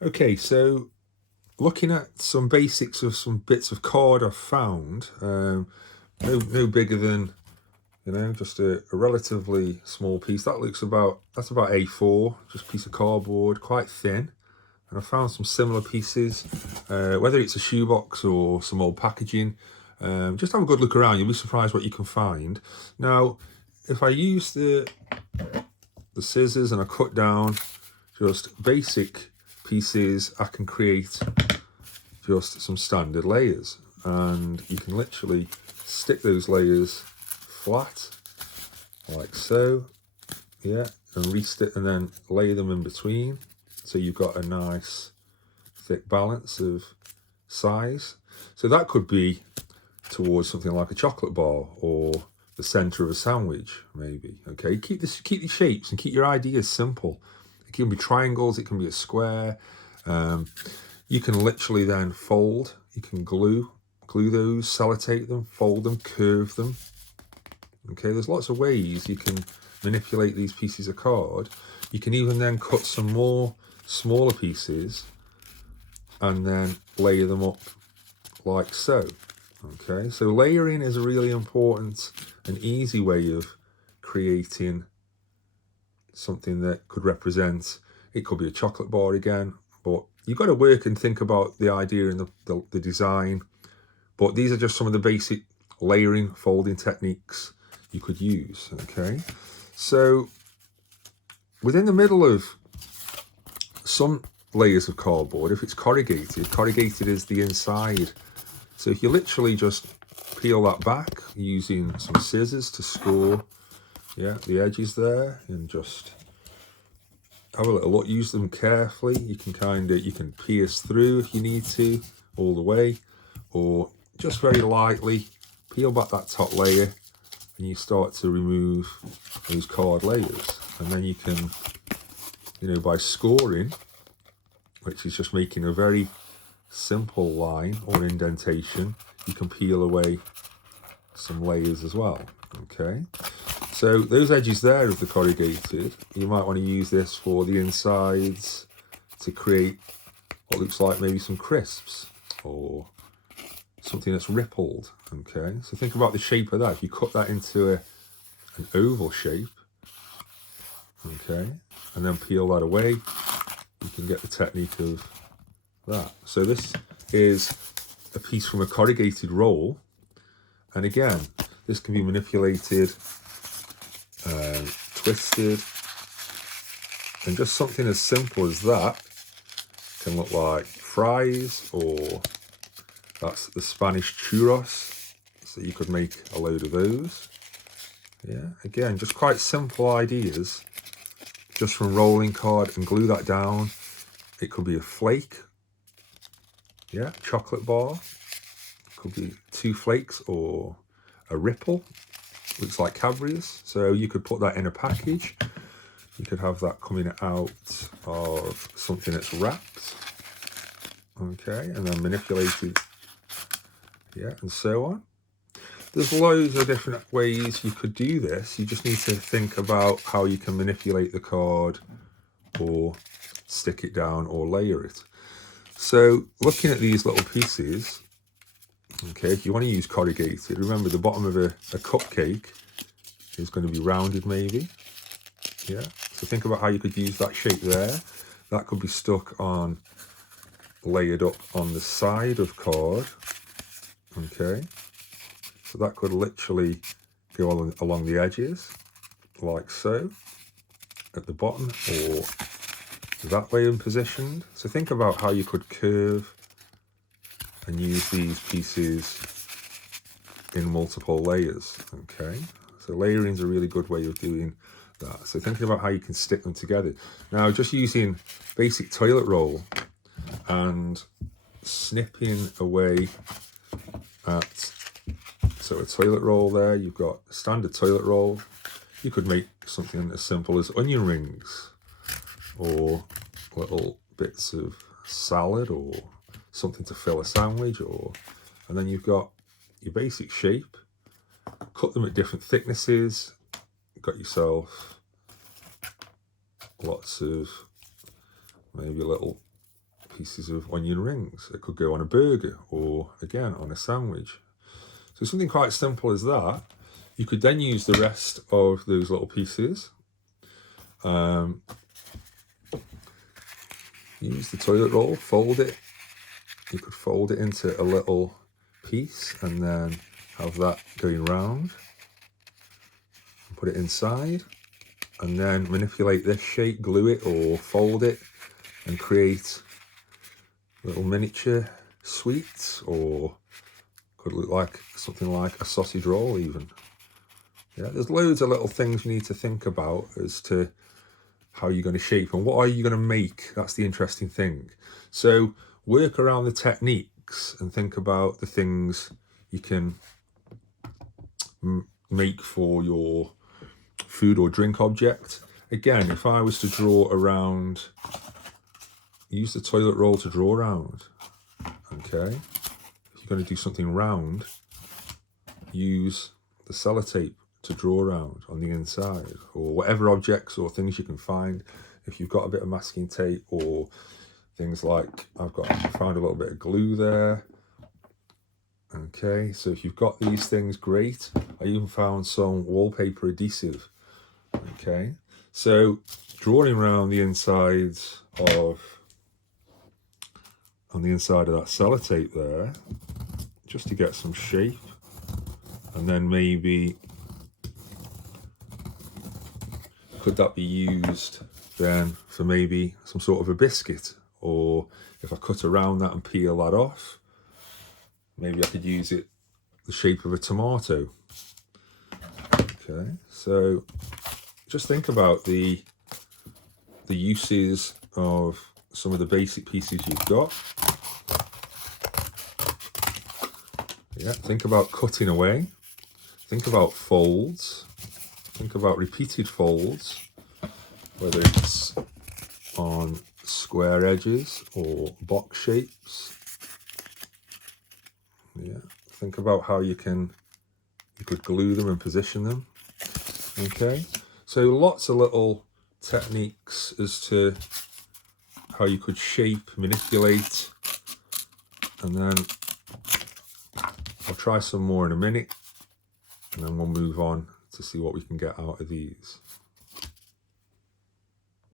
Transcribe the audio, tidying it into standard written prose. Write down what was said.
Okay, so looking at some basics of some bits of card I've found, no bigger than, just a relatively small piece. That's about A4, just a piece of cardboard, quite thin. And I found some similar pieces, whether it's a shoebox or some old packaging. Just have a good look around, you'll be surprised what you can find. Now, if I use the scissors and I cut down just basic pieces, I can create just some standard layers, and you can literally stick those layers flat like so, yeah, and restick and then lay them in between, so you've got a nice thick balance of size. So that could be towards something like a chocolate bar or the center of a sandwich, maybe. Okay, keep the shapes and keep your ideas simple. It can be triangles, it can be a square. You can literally then fold, you can glue those, sellotape them, fold them, curve them. Okay, there's lots of ways you can manipulate these pieces of card. You can even then cut some more smaller pieces and then layer them up like so. Okay, so layering is a really important and easy way of creating something that could represent, it could be a chocolate bar again, but you've got to work and think about the idea and the design. But these are just some of the basic layering, folding techniques you could use. Okay, so within the middle of some layers of cardboard, if it's corrugated is the inside. So if you literally just peel that back using some scissors to score, the edges there, and just have a little look, use them carefully. You can pierce through if you need to, all the way, or just very lightly peel back that top layer, and you start to remove those card layers. And then you can, by scoring, which is just making a very simple line or indentation, you can peel away some layers as well. Okay, so those edges there of the corrugated, you might want to use this for the insides to create what looks like maybe some crisps or something that's rippled. Okay, so think about the shape of that. If you cut that into an oval shape, okay, and then peel that away, you can get the technique of that. So this is a piece from a corrugated roll, and again, this can be manipulated, twisted, and just something as simple as that can look like fries, or that's the Spanish churros, so you could make a load of those. Yeah, again, just quite simple ideas just from rolling card, and glue that down. It could be a flake, chocolate bar, could be 2 flakes, or a ripple, looks like Cadbury's. So you could put that in a package. You could have that coming out of something that's wrapped, okay, and then manipulated, and so on. There's loads of different ways you could do this. You just need to think about how you can manipulate the card, or stick it down, or layer it. So looking at these little pieces, okay, if you want to use corrugated, remember the bottom of a cupcake is going to be rounded maybe. Yeah, so think about how you could use that shape there. That could be stuck on, layered up on the side of card. Okay, so that could literally go along the edges, like so, at the bottom, or that way in positioned. So think about how you could curve and use these pieces in multiple layers. Okay, so layering is a really good way of doing that. So thinking about how you can stick them together. Now, just using basic toilet roll and snipping away at, so a toilet roll there, you've got a standard toilet roll. You could make something as simple as onion rings, or little bits of salad, or something to fill a sandwich, and then you've got your basic shape. Cut them at different thicknesses. Got yourself lots of maybe little pieces of onion rings. It could go on a burger or, again, on a sandwich. So something quite simple as that. You could then use the rest of those little pieces. Use the toilet roll, fold it. You could fold it into a little piece and then have that going round. Put it inside and then manipulate this shape, glue it or fold it and create little miniature sweets, or could look like something like a sausage roll even. Yeah, there's loads of little things you need to think about as to how you're going to shape and what are you going to make. That's the interesting thing. So work around the techniques and think about the things you can make for your food or drink object. Again, if I was to draw around, use the toilet roll to draw around. Okay, if you're going to do something round, use the sellotape to draw around on the inside, or whatever objects or things you can find. If you've got a bit of masking tape or things like I found a little bit of glue there. Okay, so if you've got these things, great. I even found some wallpaper adhesive. Okay, so drawing around the insides of that sellotape there, just to get some shape, and then maybe could that be used then for maybe some sort of a biscuit, or if I cut around that and peel that off, maybe I could use it the shape of a tomato. Okay, so just think about the uses of some of the basic pieces you've got. Yeah, think about cutting away. Think about folds. Think about repeated folds, whether it's on square edges or box shapes. Yeah, think about how you could glue them and position them. Okay, so lots of little techniques as to how you could shape, manipulate, and then I'll try some more in a minute, and then we'll move on to see what we can get out of these.